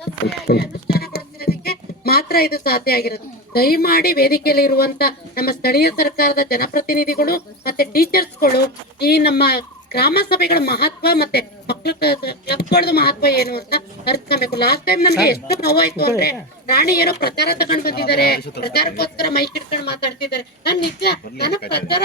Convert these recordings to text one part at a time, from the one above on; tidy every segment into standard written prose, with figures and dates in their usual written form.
ಯಶಸ್ವಿಯಾಗಿ ಅನುಷ್ಠಾನಗೊಳಿಸಿರೋದಕ್ಕೆ ಮಾತ್ರ ಇದು ಸಾಧ್ಯ ಆಗಿರೋದು. ದಯಮಾಡಿ ವೇದಿಕೆಯಲ್ಲಿ ಇರುವಂತ ನಮ್ಮ ಸ್ಥಳೀಯ ಸರ್ಕಾರದ ಜನಪ್ರತಿನಿಧಿಗಳು ಮತ್ತೆ ಟೀಚರ್ಸ್ಗಳು ಈ ನಮ್ಮ ಗ್ರಾಮ ಸಭೆಗಳ ಮಹತ್ವ ಮತ್ತೆ ಮಕ್ಕಳ ಕ್ಲಬ್ಗಳದ ಮಹತ್ವ ಏನು ಅಂತ ಅರ್ಥಬೇಕು. ಲಾಸ್ಟ್ ಟೈಮ್ ನಮ್ಗೆ ಎಷ್ಟು ನೋವಾಯ್ತು ಅಂದ್ರೆ ರಾಣಿ ಏನೋ ಪ್ರಚಾರ ತಗೊಂಡ್ ಬಂದಿದ್ದಾರೆ, ಪ್ರಚಾರಕ್ಕೋಸ್ಕರ ಮೈಕ್ ಇಟ್ಕೊಂಡು ಮಾತಾಡ್ತಿದ್ದಾರೆ. ನಾನ್ ನಿಜ ನಾನು ಪ್ರಚಾರ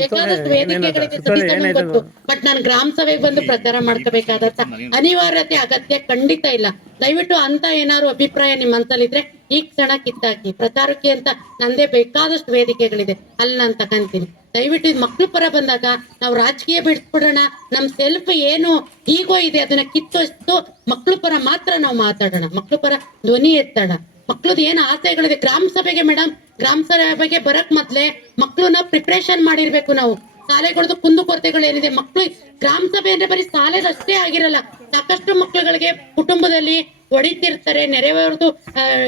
ಬೇಕಾದಷ್ಟು ವೇದಿಕೆಗಳಿಗೆ ಗೊತ್ತು, ಬಟ್ ನಾನು ಗ್ರಾಮ ಸಭೆಗೆ ಬಂದು ಪ್ರಚಾರ ಮಾಡ್ಕೋಬೇಕಾದಂತ ಅನಿವಾರ್ಯತೆ ಅಗತ್ಯ ಖಂಡಿತ ಇಲ್ಲ. ದಯವಿಟ್ಟು ಅಂತ ಏನಾದ್ರು ಅಭಿಪ್ರಾಯ ನಿಮ್ಮ ಮನಸ್ಸಲ್ಲಿದ್ರೆ ಈ ಕ್ಷಣ ಕಿತ್ತಾಕಿ. ಪ್ರಚಾರಕ್ಕೆ ಅಂತ ನಂದೇ ಬೇಕಾದಷ್ಟು ವೇದಿಕೆಗಳಿದೆ, ಅಲ್ಲಿ ನಾನು ತಗೊಂತೀನಿ. ದಯವಿಟ್ಟು ಇದು ಮಕ್ಳು ಪರ ಬಂದಾಗ ನಾವು ರಾಜಕೀಯ ಬಿಡಿಸ್ಬಿಡೋಣ, ನಮ್ ಸೆಲ್ಫ್ ಏನು ಈಗೋ ಇದೆ ಅದನ್ನ ಕಿತ್ತೊಷ್ಟು ಮಕ್ಳು ಪರ ಮಾತ್ರ ನಾವು ಮಾತಾಡೋಣ, ಮಕ್ಳು ಪರ ಧ್ವನಿ ಎತ್ತೋಣ. ಮಕ್ಳದ್ ಏನ್ ಆಸೆಗಳಿದೆ ಗ್ರಾಮ ಸಭೆಗೆ ಮೇಡಮ್, ಗ್ರಾಮ ಸಭೆಗೆ ಬರಕ್ ಮೊದ್ಲೇ ಮಕ್ಳನ್ನ ಪ್ರಿಪರೇಷನ್ ಮಾಡಿರ್ಬೇಕು ನಾವು. ಶಾಲೆಗಳದ್ದು ಕುಂದುಕೊರತೆಗಳು ಏನಿದೆ, ಮಕ್ಳು ಗ್ರಾಮ ಸಭೆ ಅಂದ್ರೆ ಬರೀ ಶಾಲೆಗಷ್ಟೇ ಆಗಿರಲ್ಲ, ಸಾಕಷ್ಟು ಮಕ್ಳುಗಳಿಗೆ ಕುಟುಂಬದಲ್ಲಿ ಹೊಡಿತಿರ್ತಾರೆ, ನೆರೆಯವರದು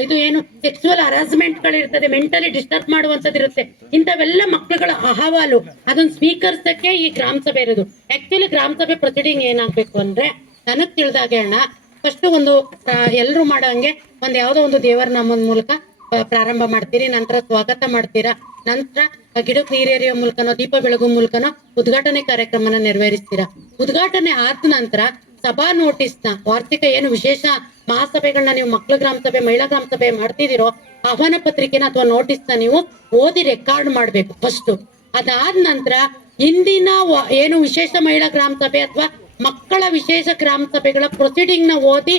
ಇದು ಏನು ಸೆಕ್ಸುವಲ್ ಹರಾಸ್ಮೆಂಟ್ ಗಳಿರ್ತದೆ, ಮೆಂಟಲಿ ಡಿಸ್ಟರ್ಬ್ ಮಾಡುವಂತದ್ದು ಇರುತ್ತೆ. ಇಂಥವೆಲ್ಲ ಮಕ್ಳುಗಳ ಅಹವಾಲು ಅದನ್ನ ಸ್ವೀಕರಿಸಕ್ಕೆ ಈ ಗ್ರಾಮ ಸಭೆ ಇರೋದು. ಆಕ್ಚುಲಿ ಗ್ರಾಮ ಸಭೆ ಪ್ರೊಸೀಡಿಂಗ್ ಏನಾಗ್ಬೇಕು ಅಂದ್ರೆ ನನಗ್ ತಿಳಿದಾಗೆ ಅಣ್ಣ, ಫಸ್ಟ್ ಒಂದು ಎಲ್ರು ಮಾಡಂಗೆ ಒಂದ್ ಯಾವ್ದೋ ಒಂದು ದೇವರ ನಾಮದ ಮೂಲಕ ಪ್ರಾರಂಭ ಮಾಡ್ತೀರಿ, ನಂತರ ಸ್ವಾಗತ ಮಾಡ್ತೀರಾ, ನಂತರ ಗಿಡಕ್ಕೆ ನೀರೇರಿಯೋ ಮೂಲಕನೋ ದೀಪ ಬೆಳಗೋ ಮೂಲಕನೋ ಉದ್ಘಾಟನೆ ಕಾರ್ಯಕ್ರಮನ ನೆರವೇರಿಸ್ತೀರಾ. ಉದ್ಘಾಟನೆ ಆದ ನಂತರ ಸಭಾ ನೋಟಿಸ್ನ ವಾರ್ಷಿಕ ಏನು ವಿಶೇಷ ಮಹಾಸಭೆಗಳನ್ನ ನೀವು ಮಕ್ಳ ಗ್ರಾಮ ಸಭೆ ಮಹಿಳಾ ಗ್ರಾಮ ಸಭೆ ಮಾಡ್ತಿದ್ದೀರೋ ಆಹ್ವಾನ ಪತ್ರಿಕೆನ ಅಥವಾ ನೋಟಿಸ್ನ ನೀವು ಓದಿ ರೆಕಾರ್ಡ್ ಮಾಡ್ಬೇಕು ಫಸ್ಟ್. ಅದಾದ ನಂತರ ಇಂದಿನ ಏನು ವಿಶೇಷ ಮಹಿಳಾ ಗ್ರಾಮ ಸಭೆ ಅಥವಾ ಮಕ್ಕಳ ವಿಶೇಷ ಗ್ರಾಮ ಸಭೆಗಳ ಪ್ರೊಸೀಡಿಂಗ್ ನ ಓದಿ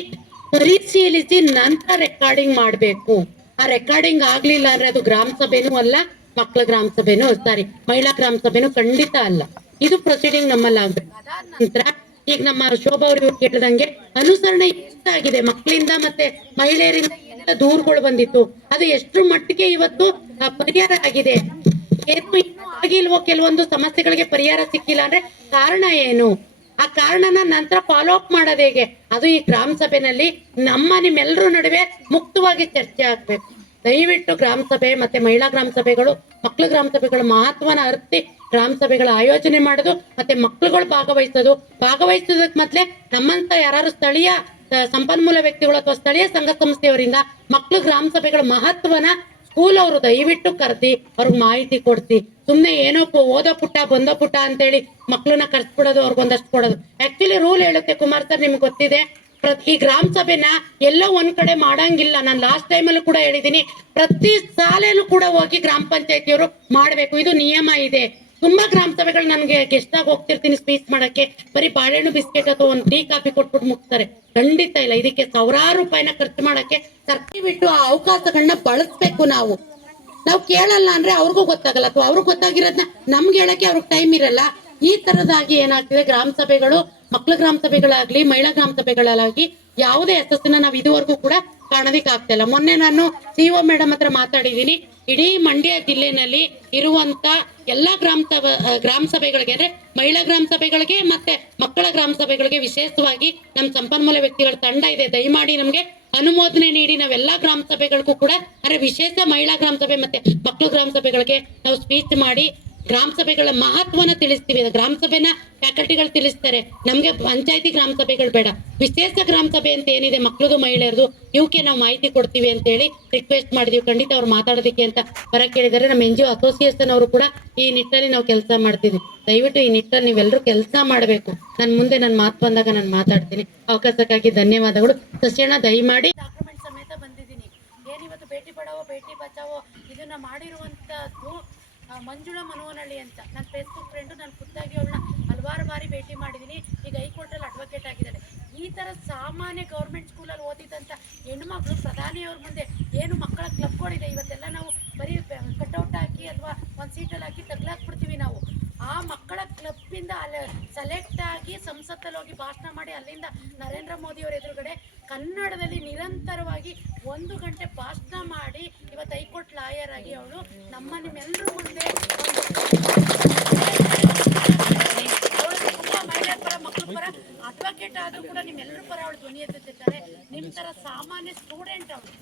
ಪರಿಶೀಲಿಸಿ ನಂತರ ರೆಕಾರ್ಡಿಂಗ್ ಮಾಡ್ಬೇಕು. ಆ ರೆಕಾರ್ಡಿಂಗ್ ಆಗ್ಲಿಲ್ಲ ಅಂದ್ರೆ ಅದು ಗ್ರಾಮ ಸಭೆನೂ ಅಲ್ಲ, ಮಕ್ಕಳ ಗ್ರಾಮ ಸಭೆನೂ ಸಾರಿ ಮಹಿಳಾ ಗ್ರಾಮ ಸಭೆನೂ ಖಂಡಿತ ಅಲ್ಲ. ಇದು ಪ್ರೊಸೀಡಿಂಗ್ ನಮ್ಮಲ್ಲಿ ಆಗ್ಬೇಕು. ಅದಾದ ನಂತರ ಈಗ ನಮ್ಮ ಶೋಭಾ ಅವರು ಕೇಳಿದಂಗೆ ಅನುಸರಣೆ ಎಷ್ಟಾಗಿದೆ, ಮಕ್ಕಳಿಂದ ಮತ್ತೆ ಮಹಿಳೆಯರಿಂದ ಏನೆಲ್ಲ ದೂರುಗಳು ಬಂದಿತ್ತು, ಅದು ಎಷ್ಟು ಮಟ್ಟಿಗೆ ಇವತ್ತು ಪರಿಹಾರ ಆಗಿದೆ, ಏನು ಆಗಿಲ್ವೋ, ಕೆಲವೊಂದು ಸಮಸ್ಯೆಗಳಿಗೆ ಪರಿಹಾರ ಸಿಕ್ಕಿಲ್ಲ ಅಂದ್ರೆ ಕಾರಣ ಏನು, ಆ ಕಾರಣನ ನಂತರ ಫಾಲೋ ಅಪ್ ಮಾಡೋದು ಹೇಗೆ, ಅದು ಈ ಗ್ರಾಮ ಸಭೆನಲ್ಲಿ ನಿಮ್ಮೆಲ್ಲರೂ ನಡುವೆ ಮುಕ್ತವಾಗಿ ಚರ್ಚೆ ಆಗ್ಬೇಕು. ದಯವಿಟ್ಟು ಗ್ರಾಮ ಸಭೆ ಮತ್ತೆ ಮಹಿಳಾ ಗ್ರಾಮ ಸಭೆಗಳು ಮಕ್ಕಳ ಗ್ರಾಮ ಸಭೆಗಳ ಮಹತ್ವನ ಅರ್ತಿ ಗ್ರಾಮ ಸಭೆಗಳ ಆಯೋಜನೆ ಮಾಡೋದು ಮತ್ತೆ ಮಕ್ಳುಗಳು ಭಾಗವಹಿಸೋದಕ್ಕೆ ಮೊದ್ಲೇ ನಮ್ಮಂತ ಯಾರು ಸ್ಥಳೀಯ ಸಂಪನ್ಮೂಲ ವ್ಯಕ್ತಿಗಳು ಅಥವಾ ಸ್ಥಳೀಯ ಸಂಘ ಸಂಸ್ಥೆಯವರಿಂದ ಮಕ್ಳು ಗ್ರಾಮ ಸಭೆಗಳ ಮಹತ್ವನ ಸ್ಕೂಲ್ ಅವರು ದಯವಿಟ್ಟು ಕರ್ದಿ ಅವ್ರಿಗೆ ಮಾಹಿತಿ ಕೊಡ್ಸಿ. ಸುಮ್ನೆ ಏನೋ ಓದೋ ಪುಟ್ಟ ಬಂದೋ ಪುಟ್ಟ ಅಂತೇಳಿ ಮಕ್ಳನ್ನ ಕರ್ಸ್ಬಿಡೋದು, ಅವ್ರಿಗೊಂದಷ್ಟು ಕೊಡೋದು. ಆಕ್ಚುಲಿ ರೂಲ್ ಹೇಳುತ್ತೆ ಕುಮಾರ್ ಸರ್, ನಿಮ್ಗೆ ಗೊತ್ತಿದೆ, ಈ ಗ್ರಾಮ ಸಭೆನ ಎಲ್ಲೋ ಒಂದ್ ಕಡೆ ಮಾಡಂಗಿಲ್ಲ. ನಾನು ಲಾಸ್ಟ್ ಟೈಮಲ್ಲೂ ಕೂಡ ಹೇಳಿದೀನಿ, ಪ್ರತಿ ಶಾಲೆನೂ ಕೂಡ ಹೋಗಿ ಗ್ರಾಮ ಪಂಚಾಯತಿಯವರು ಮಾಡ್ಬೇಕು, ಇದು ನಿಯಮ ಇದೆ. ತುಂಬಾ ಗ್ರಾಮ ಸಭೆಗಳು ನನ್ಗೆ ಗೆಸ್ಟ್ ಆಗಿ ಹೋಗ್ತಿರ್ತೀನಿ ಸ್ಪೀಚ್ ಮಾಡಕ್ಕೆ, ಬರೀ ಬಾಳೆಹಣ್ಣು ಬಿಸ್ಕೆಟ್ ಅಥವಾ ಒಂದು ಟೀ ಕಾಫಿ ಕೊಟ್ಬಿಟ್ಟು ಮುಗ್ತಾರೆ. ಖಂಡಿತ ಇಲ್ಲ, ಇದಕ್ಕೆ ಸಾವಿರಾರು ರೂಪಾಯಿನ ಖರ್ಚು ಮಾಡಕ್ಕೆ ಸರ್ಕಿ ಬಿಟ್ಟು ಆ ಅವಕಾಶಗಳನ್ನ ಬಳಸ್ಬೇಕು. ನಾವು ಕೇಳಲ್ಲ ಅಂದ್ರೆ ಅವ್ರಿಗೂ ಗೊತ್ತಾಗಲ್ಲ, ಅಥವಾ ಅವ್ರಿಗೆ ಗೊತ್ತಾಗಿರೋದನ್ನ ನಮ್ಗೆ ಹೇಳಕ್ಕೆ ಅವ್ರಿಗೆ ಟೈಮ್ ಇರಲ್ಲ. ಈ ತರದಾಗಿ ಏನಾಗ್ತಿದೆ, ಗ್ರಾಮ ಸಭೆಗಳು ಮಕ್ಕಳ ಗ್ರಾಮ ಸಭೆಗಳಾಗ್ಲಿ ಮಹಿಳಾ ಗ್ರಾಮ ಸಭೆಗಳಾಗಿ ಯಾವುದೇ ಯಶಸ್ಸನ್ನ ನಾವು ಇದುವರೆಗೂ ಕೂಡ ಕಾಣೋದಿಕ್ ಆಗ್ತಾ ಇಲ್ಲ. ಮೊನ್ನೆ ನಾನು ಸಿಒ ಮೇಡಮ್ ಹತ್ರ ಮಾತಾಡಿದೀನಿ, ಇಡೀ ಮಂಡ್ಯ ಜಿಲ್ಲೆನಲ್ಲಿ ಇರುವಂತ ಎಲ್ಲಾ ಗ್ರಾಮ ಸಭೆಗಳಿಗೆ ಅಂದ್ರೆ ಮಹಿಳಾ ಗ್ರಾಮ ಸಭೆಗಳಿಗೆ ಮತ್ತೆ ಮಕ್ಕಳ ಗ್ರಾಮ ಸಭೆಗಳಿಗೆ ವಿಶೇಷವಾಗಿ ನಮ್ಮ ಸಂಪನ್ಮೂಲ ವ್ಯಕ್ತಿಗಳ ತಂಡ ಇದೆ. ದಯಮಾಡಿ ನಮ್ಗೆ ಅನುಮೋದನೆ ನೀಡಿ ನಾವೆಲ್ಲಾ ಗ್ರಾಮ ಸಭೆಗಳಿಗೂ ಕೂಡ ಅಂದ್ರೆ ವಿಶೇಷ ಮಹಿಳಾ ಗ್ರಾಮ ಸಭೆ ಮತ್ತೆ ಮಕ್ಕಳ ಗ್ರಾಮ ಸಭೆಗಳಿಗೆ ನಾವು ಸ್ಪೀಚ್ ಮಾಡಿ ಗ್ರಾಮ ಸಭೆಗಳ ಮಹತ್ವನ ತಿಳಿಸ್ತೀವಿ. ಗ್ರಾಮ ಸಭೆನ ಫ್ಯಾಕಲ್ಟಿಗಳು ತಿಳಿಸ್ತಾರೆ, ನಮ್ಗೆ ಪಂಚಾಯತಿ ಗ್ರಾಮ ಸಭೆಗಳು ಬೇಡ, ವಿಶೇಷ ಗ್ರಾಮ ಸಭೆ ಅಂತ ಏನಿದೆ ಮಕ್ಳದು ಮಹಿಳೆಯರದು ಇವಕ್ಕೆ ನಾವು ಮಾಹಿತಿ ಕೊಡ್ತೀವಿ ಅಂತ ಹೇಳಿ ರಿಕ್ವೆಸ್ಟ್ ಮಾಡಿದೀವಿ. ಖಂಡಿತ ಅವ್ರು ಮಾತಾಡೋದಕ್ಕೆ ಅಂತ ಹೊರ ಕೇಳಿದ್ದಾರೆ. ನಮ್ಮ NGO ಅಸೋಸಿಯೇಷನ್ ಅವರು ಕೂಡ ಈ ನಿಟ್ಟಲ್ಲಿ ನಾವು ಕೆಲಸ ಮಾಡ್ತೀವಿ. ದಯವಿಟ್ಟು ಈ ನಿಟ್ಟಲ್ಲಿ ನೀವೆಲ್ಲರೂ ಕೆಲಸ ಮಾಡಬೇಕು. ಮುಂದೆ ನನ್ನ ಮಾತು ಬಂದಾಗ ನಾನು ಮಾತಾಡ್ತೀನಿ. ಅವಕಾಶಕ್ಕಾಗಿ ಧನ್ಯವಾದಗಳು. ಸಸ್ಯಣ್ಣ ದಯಮಾಡಿ ಡಾಕ್ಯುಮೆಂಟ್ ಸಮೇತ ಬಂದಿದ್ದೀನಿ. ಏನಿವತ್ತು ಬೇಟಿ ಪಡಾವೋ ಬೇಟಿ ಬಚಾವೋ ಇದನ್ನ ಮಾಡಿರುವಂತದ್ದು ಮಂಜುಳಾ ಮನೋಹನಹಳ್ಳಿ ಅಂತ ನನ್ನ ಫೇಸ್ಬುಕ್ ಫ್ರೆಂಡು. ನಾನು ಖುದ್ದಾಗಿ ಅವಳನ್ನ ಹಲವಾರು ಬಾರಿ ಭೇಟಿ ಮಾಡಿದ್ದೀನಿ. ಈಗ ಹೈಕೋರ್ಟಲ್ಲಿ ಅಡ್ವೊಕೇಟ್ ಆಗಿದ್ದಾಳೆ. ಈ ಥರ ಸಾಮಾನ್ಯ ಗೌರ್ಮೆಂಟ್ ಸ್ಕೂಲಲ್ಲಿ ಓದಿದಂಥ ಹೆಣ್ಮಕ್ಳು ಪ್ರಧಾನಿಯವ್ರ ಮುಂದೆ ಏನು ಮಕ್ಕಳ ಕ್ಲಬ್ಗಳಿದೆ, ಇವತ್ತೆಲ್ಲ ನಾವು ಬರೀ ಕಟ್ಔಟ್ ಹಾಕಿ ಅಥವಾ ಒಂದು ಸೀಟಲ್ಲಿ ಹಾಕಿ ತಗ್ಲಾಕ್ಬಿಡ್ತೀವಿ ನಾವು. ಆ ಮಕ್ಕಳ ಕ್ಲಬ್ಬಿಂದ ಅಲ್ಲಿ ಸೆಲೆಕ್ಟ್ ಆಗಿ ಸಂಸತ್ತಲ್ಲಿ ಹೋಗಿ ಭಾಷಣ ಮಾಡಿ ಅಲ್ಲಿಂದ ನರೇಂದ್ರ ಮೋದಿಯವರ ಎದುರುಗಡೆ ಕನ್ನಡದಲ್ಲಿ ನಿರಂತರವಾಗಿ 1 ಗಂಟೆ ಭಾಷಣ ಮಾಡಿ ಇವತ್ತು ಹೈಕೋರ್ಟ್ ಲಾಯರ್ ಆಗಿ ಅವಳು ನಿಮ್ಮೆಲ್ಲರೂ ಮುಂದೆ ತುಂಬ ಮಹಿಳೆಯರ ಪರ ಮಕ್ಕಳ ಪರ ಅಡ್ವೊಕೇಟ್ ಆದರೂ ಕೂಡ ನಿಮ್ಮೆಲ್ಲರ ಪರ ಅವಳು ಧ್ವನಿ ಎತ್ತುತ್ತಿದ್ದಾಳೆ. ನಿಮ್ಮ ಥರ ಸಾಮಾನ್ಯ ಸ್ಟೂಡೆಂಟ್ ಅವಳು.